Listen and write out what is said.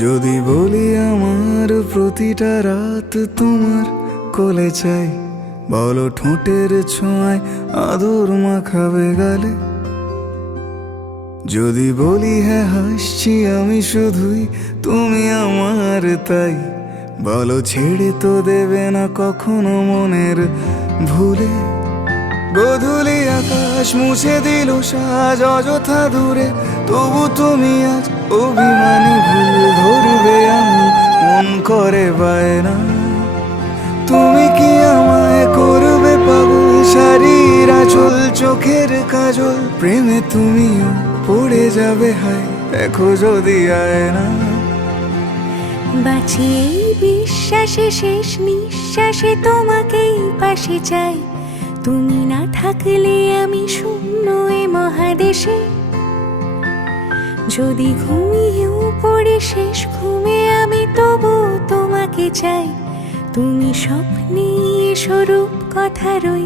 যদি বলি আমার প্রতিটা রাত তোমার কোলে চাই, বলো ঠোঁটের ছোঁয়ায় আদর মাখাবে গালে। যদি বলি হ্যাঁ হাসছি আমি শুধুই, তুমি আমার তাই, বলো ছেড়ে তো দেবে না কখনো মনের ভুলে। গোধূলি আকাশ মুছে দিল সাজ অযথা দূরে, তবু তুমি আজ অভিমানী ভুল ধরবে আমি মন করে বায়না। তুমি কি আমায় করবে পাগল, শাড়ির আঁচল চোখের কাজল, প্রেমে তুমিও পড়ে যাবে হায় দেখো যদি আয়না। বাঁচি এই বিশ্বাসে শেষ নিঃশ্বাসে তোমাকেই পাশে চাই, তুমি না থাকলে আমি শূন্য এ মহাদেশে। যদি ঘুমিয়েও পড়ে শেষ ঘুমে আমি তবু তোমাকে চাই, তুমি স্বপ্নে স্বরূপ কথা রই।